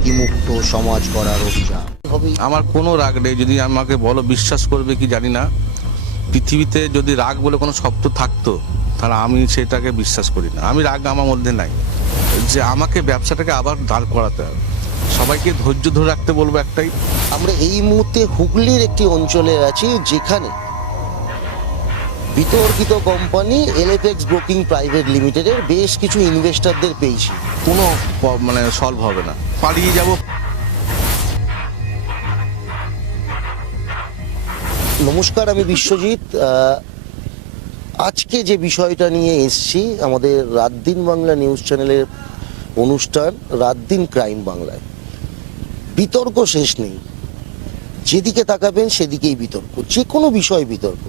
দুর্নীতিমুক্ত সমাজ গড়ার অভিযান হবে। আমার কোনো রাগ নেই, যদি আমাকে বলো বিশ্বাস করবে কি জানি না, পৃথিবীতে যদি রাগ বলে কোনো শব্দ থাকতো তাহলে আমি সেটাকে বিশ্বাস করি না। আমি রাগ আমার মধ্যে নাই, যে আমাকে ব্যবসাটাকে আবার দাঁড় করাতে হবে। সবাইকে ধৈর্য ধরে রাখতে বলবো একটাই। আমরা এই মুহূর্তে হুগলির একটি অঞ্চলে আছি, যেখানে বিতর্কিত কোম্পানি এলএফএক্স ব্রোকিং প্রাইভেট লিমিটেডের বেশ কিছু ইনভেস্টরদের পেয়েছি। কোনো সলভ হবে না, পালিয়ে যাব। নমস্কার, আমি বিশ্বজিৎ। আজকে যে বিষয়টা নিয়ে এসছি, আমাদের রাত দিন বাংলা নিউজ চ্যানেলের অনুষ্ঠান রাত দিন ক্রাইম বাংলায়। বিতর্ক শেষ নেই, যেদিকে তাকাবেন সেদিকেই বিতর্ক, যে কোনো বিষয় বিতর্ক।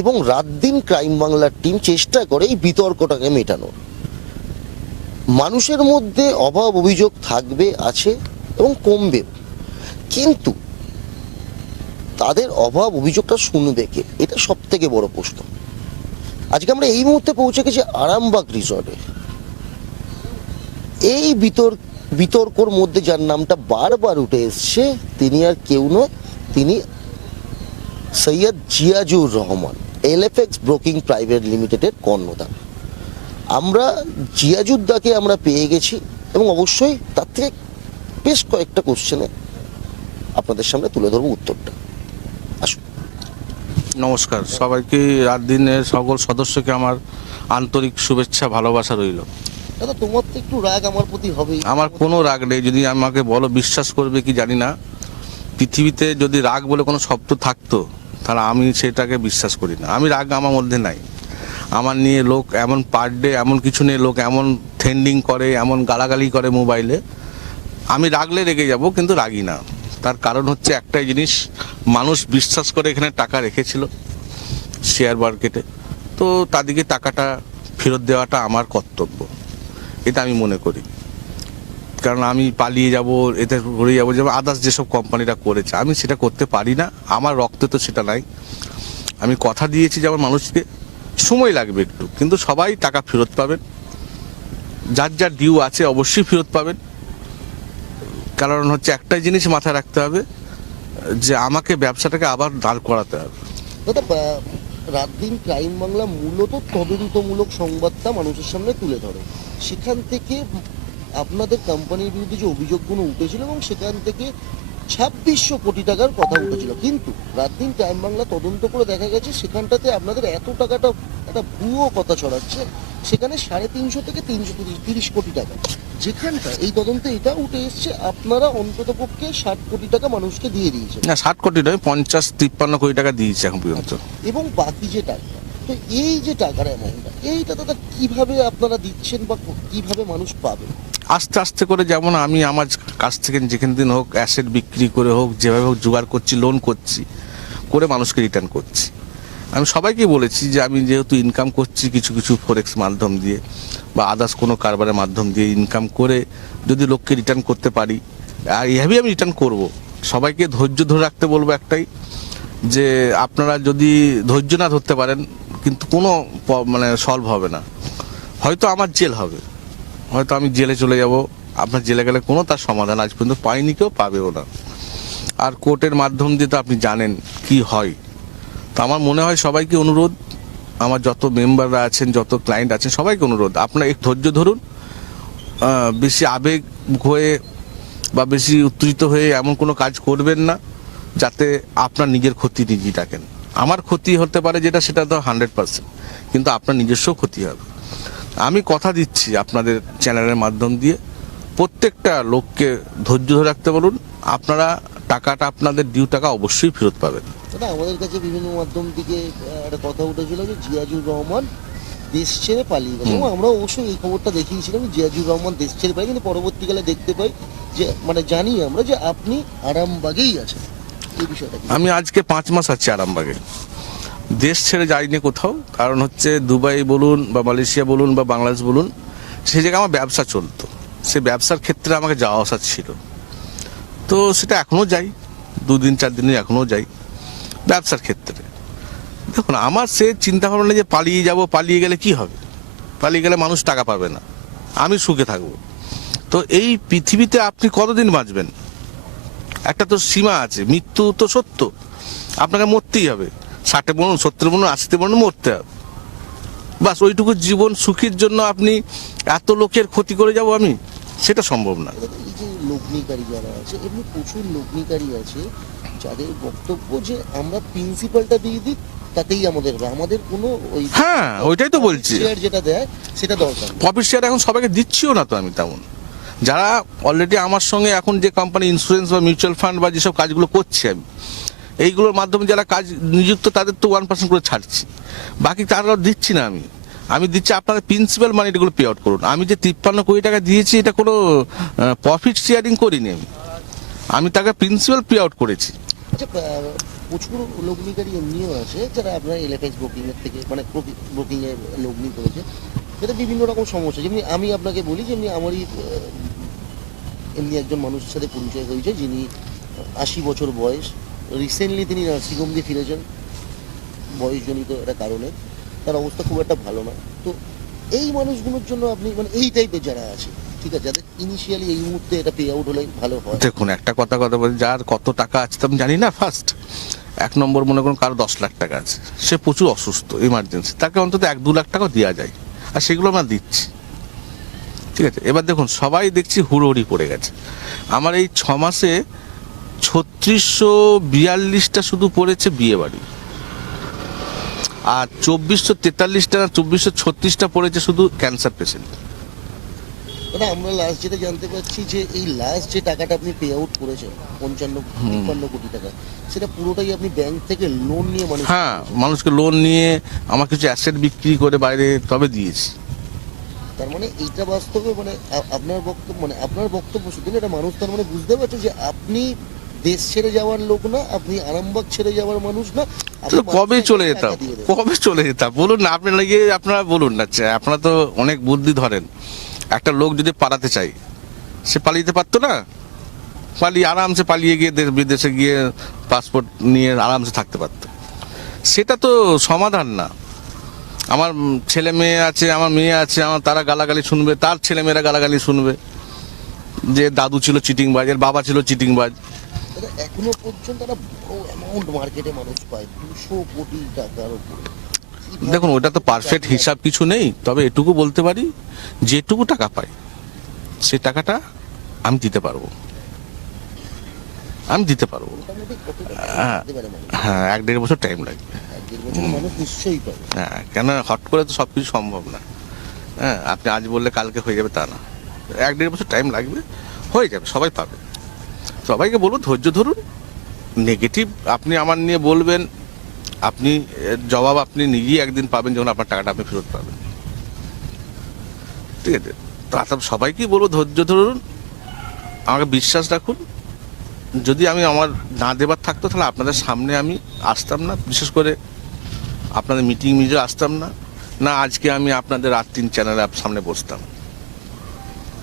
এবং রাত দিন ক্রাইম বাংলার টিম চেষ্টা করে এই বিতর্কটাকে মেটানোর। মানুষের মধ্যে অভাব অভিযোগ থাকবে, আছে এবং কমবেও, কিন্তু তাদের অভাব অভিযোগটা শুনবে কে? এটা সব থেকে বড় প্রশ্ন। আজকে আমরা এই মুহূর্তে পৌঁছে গেছি আরামবাগ রিসর্টে। এই বিতর্কর মধ্যে যার নামটা বারবার উঠে এসছে, তিনি আর কেউ নয়, তিনি সৈয়দ জিয়াজুর রহমান, এলএফএক্স ব্রোকিং প্রাইভেট লিমিটেডের কর্ণধার। আমরা জিয়াজুদ্দাকে আমরা পেয়ে গেছি এবং অবশ্যই তার থেকে বেশ কয়েকটা কোশ্চেনে আপনাদের সামনে তুলে ধরবো উত্তরটা। আসুন। নমস্কার সবাইকে, রাত দিনের সকল সদস্যকে আমার আন্তরিক শুভেচ্ছা ভালোবাসা রইল। দাদা, তোমার তো একটু রাগ আমার প্রতি হবেই। আমার কোনো রাগ নেই, যদি আমাকে বলো বিশ্বাস করবে কি জানি না, পৃথিবীতে যদি রাগ বলে কোনো শব্দ থাকতো তাহলে আমি সেটাকে বিশ্বাস করি না। আমি রাগ আমার মধ্যে নাই। আমার নিয়ে লোক এমন পার ডে এমন কিছু নিয়ে লোক এমন ট্রেন্ডিং করে, এমন গালাগালি করে মোবাইলে, আমি রাগলে রেগে যাব, কিন্তু রাগি না। তার কারণ হচ্ছে একটাই জিনিস, মানুষ বিশ্বাস করে এখানে টাকা রেখেছিল শেয়ার মার্কেটে, তো তাদেরকে টাকাটা ফেরত দেওয়াটা আমার কর্তব্য, এটা আমি মনে করি। কারণ আমি পালিয়ে যাব, এতে ঘুরে যাবো, যেমন আদার্স যেসব কোম্পানিরা করেছে, আমি সেটা করতে পারি না। আমার রক্তে তো সেটা নাই। আমি কথা দিয়েছি যেমন মানুষকে, সময় লাগবে একটু, কিন্তু সবাই টাকা ফেরত পাবেন। যার যার ডিউ আছে অবশ্যই ফেরত পাবেন। কারণ হচ্ছে একটাই জিনিস মাথায় রাখতে হবে, যে আমাকে ব্যবসাটাকে আবার দাঁড় করাতে হবে। দাদা, রাত দিন ক্রাইম বাংলা মূলত তদন্তমূলক সংবাদটা মানুষের সামনে তুলে ধরে। সেখান থেকে আপনাদের কোম্পানির বিরুদ্ধে যে অভিযোগগুলো উঠেছিল এবং সেখান থেকে 2600 কোটি টাকার কথা উঠেছিল, কিন্তু রাত দিন ক্রাইম বাংলা তদন্ত করে দেখা গেছে সেখানটাতে আপনাদের এত টাকাটা একটা ভুয়ো কথা ছড়াচ্ছে। সেখানে 350 থেকে 330 কোটি টাকা, যেখানটা এই তদন্তে এটা উঠে এসছে আপনারা অন্তত পক্ষে 60 কোটি টাকা মানুষকে দিয়ে দিয়েছেন। না, 60 কোটি নয়, 50-53 কোটি টাকা দিয়েছে এখন পর্যন্ত। এবং বাকি যে টাকা, তো এই যে টাকার অ্যামাউন্টটা, এইটা দাদা কিভাবে আপনারা দিচ্ছেন বা কিভাবে মানুষ পাবে? আস্তে আস্তে করে, যেমন আমি আমার কাছ থেকে যেখান দিন হোক অ্যাসেট বিক্রি করে হোক, যেভাবে হোক জোগাড় করছি, লোন করছি, করে মানুষকে রিটার্ন করছি। আমি সবাইকে বলেছি যে আমি যেহেতু ইনকাম করছি কিছু কিছু ফরেক্স মাধ্যম দিয়ে বা আদার্স কোনো কারবারের মাধ্যম দিয়ে ইনকাম করে, যদি লোককে রিটার্ন করতে পারি, আর এইভাবেই আমি রিটার্ন করব। সবাইকে ধৈর্য ধরে রাখতে বলবো একটাই, যে আপনারা যদি ধৈর্য না ধরতে পারেন, কিন্তু কোনো সলভ হবে না। হয়তো আমার জেল হবে, হয়তো আমি জেলে চলে যাব। আপনার জেলে গেলে কোনো তার সমাধান আজ পর্যন্ত পাইনি, কেউ পাবেও না। আর কোর্টের মাধ্যম দিয়ে তো আপনি জানেন কি হয়। তো আমার মনে হয় সবাইকে অনুরোধ, আমার যত মেম্বাররা আছেন, যত ক্লায়েন্ট আছেন, সবাইকে অনুরোধ, আপনারা একটু ধৈর্য ধরুন। বেশি আবেগ হয়ে বা বেশি উত্তেজিত হয়ে এমন কোনো কাজ করবেন না যাতে আপনার নিজের ক্ষতি নিজেই রাখেন। আমার ক্ষতি হতে পারে যেটা, সেটা তো 100%, কিন্তু আপনার নিজস্ব ক্ষতি হবে। আমি কথা দিচ্ছি আপনাদের চ্যানেলের মাধ্যম দিয়ে, প্রত্যেকটা লোককে ধৈর্য ধরে রাখতে বলুন। আপনারা টাকাটা, আপনাদের ডিউ টাকা অবশ্যই ফেরত পাবেন। দাদা, আমাদের কাছে বিভিন্ন মাধ্যম থেকে একটা কথা উঠেছিল যে জিয়াজুর রহমান দেশ ছেড়ে পালিয়ে গেছে, এবং আমরা অবশ্যই এই খবরটা দেখিয়েছিলাম জিয়াজুর রহমান দেশ ছেড়ে পালিয়ে, কিন্তু পরবর্তীকালে দেখতে পাই যে জানি আমরা যে আপনি আরামবাগেই আছেন। এই বিষয়টা আমি আজকে 5 মাস আছি আরামবাগে, দেশ ছেড়ে যাইনি কোথাও। কারণ হচ্ছে দুবাই বলুন বা মালয়েশিয়া বলুন বা বাংলাদেশ বলুন, সেই জায়গায় আমার ব্যবসা চলতো। সে ব্যবসার ক্ষেত্রে আমাকে যাওয়া আসা ছিল, তো সেটা এখনও যাই, 2 দিন 4 দিনে এখনও যাই ব্যবসার ক্ষেত্রে। দেখুন, আমার সে চিন্তা ভাবনা যে পালিয়ে যাব, পালিয়ে গেলে কি হবে? পালিয়ে গেলে মানুষ টাকা পাবে না, আমি সুখে থাকবো। তো এই পৃথিবীতে আপনি কতদিন বাঁচবেন? একটা তো সীমা আছে, মৃত্যু তো সত্য, আপনাকে মরতেই হবে। 60 বলুন, 70 বলুন, 80 বলুন, মরতে হবে। বাস ওইটুকু জীবন সুখীর জন্য আপনি এত লোকের ক্ষতি করে যাব আমি, সেটা সম্ভব না। এই যে লগ্নিকারী যারা আছে, এমনি প্রচুর লগ্নিকারী আছে যাদের বক্তব্য যে আমরা প্রিন্সিপালটা দিয়ে দিই তাতেই আমাদের কোনো ওই হ্যাঁ, ওইটাই তো বলছি। শেয়ার যেটা দেয় সেটা দরকার নেই। প্রফিট শেয়ার এখন সবাইকে দিচ্ছিও না তো আমি তেমন। যারা অলরেডি আমার সঙ্গে এখন যে কোম্পানি ইন্স্যুরেন্স বা মিউচুয়াল ফান্ড বা যেসব কাজগুলো করছি আমি, এইগুলোর মাধ্যমে যারা কাজ নিযুক্ত তাদের তো 1% করে ছাড়ছি, বাকি তারা দিচ্ছি না আমি। আমি দিচ্ছি আপনারা প্রিন্সিপাল মানিগুলো পে আউট করুন। আমি যে 53 কোটি টাকা দিয়েছি এটা কোনো প্রফিট শেয়ারিং করিনি আমি তাকে প্রিন্সিপাল পে আউট করেছি। আচ্ছা, প্রচুর লগ্নিকারী এমনিও আছে যারা আপনার এলএফএস ব্রোকিং এর থেকে মানে ব্রোকিং এ লগ্নি করেছে, যেটা বিভিন্ন রকম সমস্যা। যেমনি আমি আপনাকে বলি, যেমনি আমারই এমনি একজন মানুষের সাথে পরিচয় হয়েছে যিনি 80 বছর বয়স, রিসেন্টলি তিনি নার্সিংহোম দিয়ে ফিরেছেন বয়সজনিত একটা কারণে, তার অবস্থা খুব একটা ভালো না। তো এই মানুষগুলোর জন্য আপনি মানে এই টাইপের যারা আছে, ঠিক আছে, যাদের ইনিশিয়ালি এই মুহূর্তে এটা পে আউট হলে ভালো হয়। দেখুন, একটা কথা বলি, যার কত টাকা আছে তো আমি জানি না। ফার্স্ট 1 নম্বর মনে করুন কারো 10 লাখ টাকা আছে, সে প্রচুর অসুস্থ, ইমার্জেন্সি, তাকে অন্তত 1-2 লাখ টাকা দেওয়া যায়, আর সেগুলো আমরা দিচ্ছি, ঠিক আছে। এবার দেখুন, সবাই দেখছি হুড়োহুড়ি পড়ে গেছে। আমার এই 6 মাসে 3642টা শুধু পড়েছে বিয়ে বাড়ি, আর 2443টা না 2436টা পড়েছে শুধু ক্যান্সার পেশেন্ট। দাদা, আমরা লাস্ট যেটা জানতে পারছি যে এই লাস্ট যে টাকাটা আপনি পে আউট করেছেন 55 কোটি টাকা, সেটা পুরোটাই আপনি ব্যাংক থেকে লোন নিয়ে মানুষ। হ্যাঁ, মানুষকে লোন নিয়ে আমার কিছু অ্যাসেট বিক্রি করে বাইরে তবে দিয়েছি। তার মানে এইটা বাস্তবে মানে আপনার বক্তব্য শুধু এটা মানুষ তার মানে বুঝতে পারছে যে আপনি দেশ ছেড়ে যাওয়ার লোক না, আপনি আরামবাগ ছেড়ে যাওয়ার মানুষ না। আপনি কবে মানুষকে চলে টাকা যেতাম, দিয়ে দেবেন। কবে চলে যেতাম বলুন না। আপনি লাগিয়ে আপনারা বলুন না, আপনারা তো অনেক বুদ্ধি ধরেন। একটা লোক যদি পালাতে চাই, সে পালিয়ে যেতে পারতো না? আরামসে পালিয়ে গিয়ে বিদেশে গিয়ে পাসপোর্ট নিয়ে আরামসে থাকতে পারতো। সেটা তো সমাধান না। আমার ছেলে মেয়ে আছে, আমার মেয়ে আছে, আমার তারা গালাগালি শুনবে, তার ছেলে মেয়েরা গালাগালি শুনবে যে দাদু ছিল চিটিংবাজ, এর বাবা ছিল চিটিংবাজ। দাদা, এখনো পর্যন্ত একটা বড় অ্যামাউন্ট মার্কেটে মানুষ পায় 200 কোটি টাকার উপরে। দেখুন, ওটা তো পারফেক্ট হিসাব কিছু নেই, তবে এটুকু বলতে পারি, যেটুকু টাকা পাই সে টাকাটা আমি দিতে পারবো। মোটামুটি কত টাকা হ্যাঁ, দিতে পারে মানুষ? হ্যাঁ, 1-1.5 বছর টাইম লাগবে। 1-1.5 বছরে মানুষ নিশ্চয়ই পাবে। হ্যাঁ, কেন হট করে তো সব কিছু সম্ভব না। হ্যাঁ, আপনি আজ বললে কালকে হয়ে যাবে তা না, 1-1.5 বছর টাইম লাগবে, হয়ে যাবে, সবাই পাবে। সবাইকে বলবো ধৈর্য ধরুন। নেগেটিভ আপনি আমার নিয়ে বলবেন, আপনি জবাব আপনি নিজেই একদিন পাবেন যখন আপনার টাকাটা আপনি ফেরত পাবেন, ঠিক আছে। তো সবাইকেই বলবো ধৈর্য ধরুন, আমাকে বিশ্বাস রাখুন। যদি আমি আমার না দেবার থাকতো তাহলে আপনাদের সামনে আমি আসতাম না, বিশেষ করে আপনাদের মিটিং মিজে আসতাম না, না আজকে আমি আপনাদের রাত-3 চ্যানেলের সামনে বসতাম,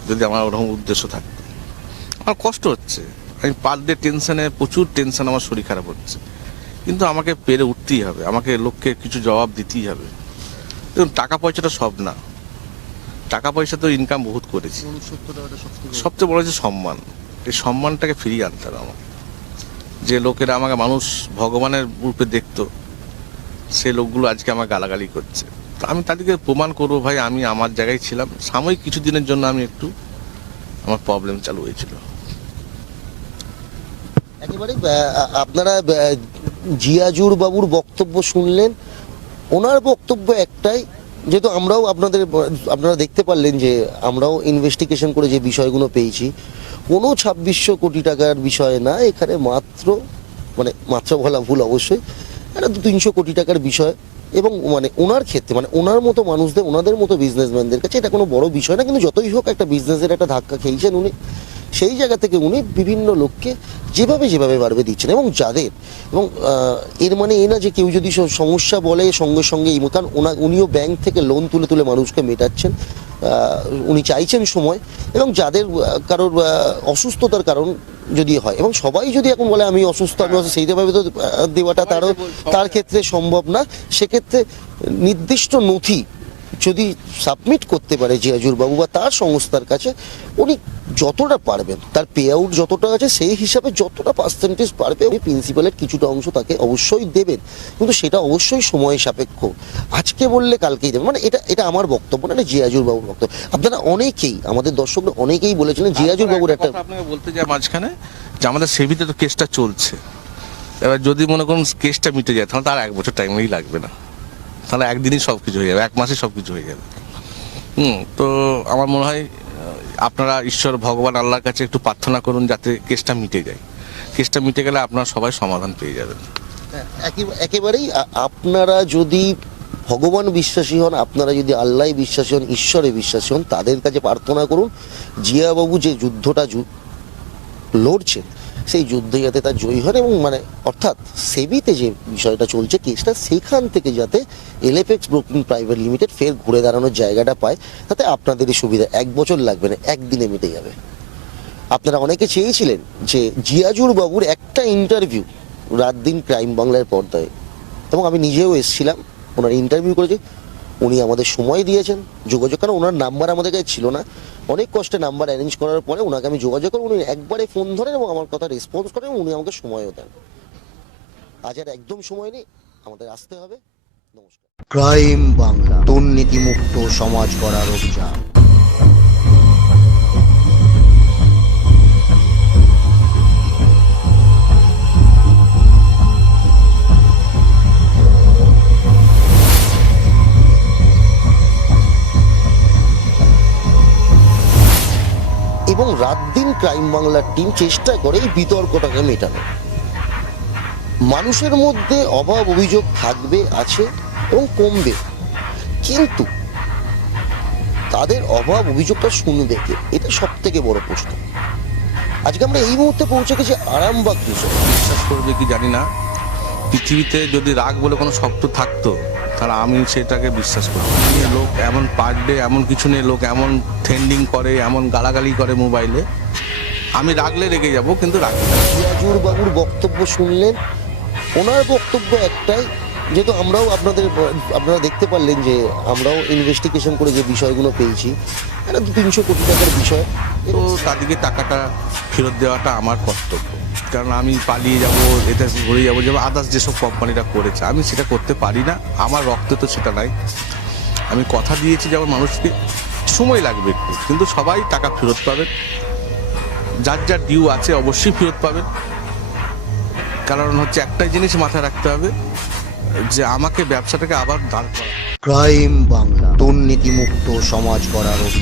যদি আমার ওরকম উদ্দেশ্য থাকতো। আমার কষ্ট হচ্ছে, আমি পার ডে টেনশনে, প্রচুর টেনশন, আমার শরীর খারাপ হচ্ছে, কিন্তু আমাকে পেরে উঠতেই হবে, আমাকে লোককে কিছু জবাব দিতেই হবে। দেখুন, টাকা পয়সাটা সব না, টাকা পয়সা তো ইনকাম বহুত করেছি। মনুষ্যত্বটা ওটা সবচেয়ে বড় হচ্ছে সম্মান। এই সম্মানটাকে ফিরিয়ে আনতে হবে আমার। যে লোকেরা আমাকে মানুষ ভগবানের রূপে দেখতো, সে লোকগুলো আজকে আমাকে গালাগালি করছে। তো আমি তাদেরকে প্রমাণ করবো, ভাই আমি আমার জায়গায় ছিলাম, সাময়িক কিছু দিনের জন্য আমি একটু, আমার প্রবলেম চালু হয়েছিল। একেবারে আপনারা জিয়াজুর বাবুর বক্তব্য শুনলেন। ওনার বক্তব্য একটাই, যেহেতু আপনারা দেখতে পারলেন যে আমরাও ইনভেস্টিগেশন করে যে বিষয়গুলো পেয়েছি, কোনো 2600 কোটি টাকার বিষয় না এখানে, মাত্র বলা ভুল অবশ্যই, একটা 200-300 কোটি টাকার বিষয়। এবং ওনার ক্ষেত্রে ওনার মতো মানুষদের, ওনাদের মতো বিজনেসম্যানদের কাছে এটা কোনো বড় বিষয় না, কিন্তু যতই হোক একটা বিজনেসের একটা ধাক্কা খেয়েছেন উনি। সেই জায়গা থেকে উনি বিভিন্ন লোককে যেভাবে পারবে দিচ্ছেন, এবং এর মানে এই না যে কেউ যদি সমস্যা বলে সঙ্গে সঙ্গে কারণ উনিও ব্যাংক থেকে লোন তুলে মানুষকে মেটাচ্ছেন। উনি চাইছেন সময়, এবং যাদের কারোর অসুস্থতার কারণ যদি হয়, এবং সবাই যদি এখন বলে আমি অসুস্থ সেইভাবে তো দেওয়াটা তার ক্ষেত্রে সম্ভব না। সেক্ষেত্রে নির্দিষ্ট নথি যদি সাবমিট করতে পারে জিয়াজুর বাবু বা তার সংস্থার কাছে, উনি যতটা পারবেন তার পে আউট যতটা আছে সেই হিসাবে যতটা পার্সেন্টেজ পারবে উনি প্রিন্সিপালের কিছুটা অংশ তাকে অবশ্যই দেবেন, কিন্তু সেটা অবশ্যই সময় সাপেক্ষ। আজকে বললে কালকেই দেবেন, মানে এটা আমার বক্তব্য না, এটা জিয়াজুর বাবুর বক্তব্য। আপনারা অনেকেই, আমাদের দর্শকরা অনেকেই বলেছিলেন জিয়াজুর বাবুর একটা কথা আপনাকে বলতে যাই মাঝখানে, যে আমাদের সেবিতে তো কেসটা চলছে। এবার যদি মনে করুন কেসটা মিটে যায় তাহলে তার 1 বছর টাইমই লাগবে না, তাহলে একদিনই সব কিছু হয়ে যাবে, 1 মাসে সব কিছু হয়ে যাবে। তো আমার মনে হয় আপনারা ঈশ্বর ভগবান আল্লাহর কাছে একটু প্রার্থনা করুন যাতে কেসটা মিটে যায়। কেসটা মিটে গেলে আপনারা সবাই সমাধান পেয়ে যাবেন। একেবারেই আপনারা যদি ভগবান বিশ্বাসী হন, আপনারা যদি আল্লাহ বিশ্বাসী হন, ঈশ্বরে বিশ্বাসী হন, তাদের কাছে প্রার্থনা করুন জিয়াবাবু যে যুদ্ধটা লড়ছেন সেই যুদ্ধে যাতে তার জয়ী হন, এবং মানে অর্থাৎ সেবিতে যে বিষয়টা চলছে কেসটা, সেখান থেকে যাতে এলএফএক্স ব্রোকিং প্রাইভেট লিমিটেড ফের ঘুরে দাঁড়ানোর জায়গাটা পায়, তাতে আপনাদেরই সুবিধা। 1 বছর লাগবে না, একদিনে মিটে যাবে। আপনারা অনেকে চেয়েছিলেন যে জিয়াজুর বাবুর একটা ইন্টারভিউ রাত দিন ক্রাইম বাংলার পর্দায়, এবং আমি নিজেও এসেছিলাম, ওনার ইন্টারভিউ করেছি, উনি আমাদের সময় দিয়েছেন যোগাযোগ, কারণ ওনার নাম্বার আমাদের কাছে ছিল না, অনেক কষ্টে নাম্বার অ্যারেঞ্জ করার পরে ওনাকে আমি যোগাযোগ করি, উনি একবারে ফোন ধরেন এবং আমার কথা রেসপন্স করেন, এবং উনি আমাকে সময়ও দেন। আজ আর একদম সময় নেই, আমাদের আসতে হবে। নমস্কার। ক্রাইম বাংলা, দুর্নীতিমুক্ত সমাজ গড়ার অভিযান। এবং রাত দিন ক্রাইম বাংলার টিম চেষ্টা করে এই বিতর্কটাকে মেটানো। মানুষের মধ্যে অভাব অভিযোগ থাকবে, আছে এবং কমবে, কিন্তু তাদের অভাব অভিযোগটা শুনবে কে, এটা সব থেকে বড় প্রশ্ন। আজকে আমরা এই মুহূর্তে পৌঁছে গেছি আরামবাগ রিসোর্ট। বিশ্বাস করবে কি জানি না, পৃথিবীতে যদি রাগ বলে কোনো শব্দ থাকতো তাহলে আমি সেটাকে বিশ্বাস করি। লোক এমন পার ডে এমন কিছু নেই, লোক এমন ট্রেন্ডিং করে, এমন গালাগালি করে মোবাইলে, আমি রাগলে রেগে যাব কিন্তু রাখি না। জিয়াজুর বাবুর বক্তব্য শুনলেন, ওনার বক্তব্য একটাই, যেহেতু আপনারা দেখতে পারলেন যে আমরাও ইনভেস্টিগেশন করে যে বিষয়গুলো পেয়েছি, একটা 200-300 কোটি টাকার বিষয়, তো তাদেরকে টাকাটা ফেরত দেওয়াটা আমার কর্তব্য, কারণ আমি পালিয়ে যাব, এটা ঘুরে যাবো, যেমন আদার্স যেসব কোম্পানিরা করেছে, আমি সেটা করতে পারি না, আমার রক্তে তো সেটা নাই। আমি কথা দিয়েছি যেমন মানুষকে, সময় লাগবে একটু, কিন্তু সবাই টাকা ফেরত পাবেন, যার যার ডিউ আছে অবশ্যই ফেরত পাবেন। কারণ হচ্ছে একটাই জিনিস মাথায় রাখতে হবে, যে আমাকে ব্যবসাটাকে আবার দাঁড় করা। ক্রাইম বাংলা, দুর্নীতিমুক্ত সমাজ গড়ার অভিযান।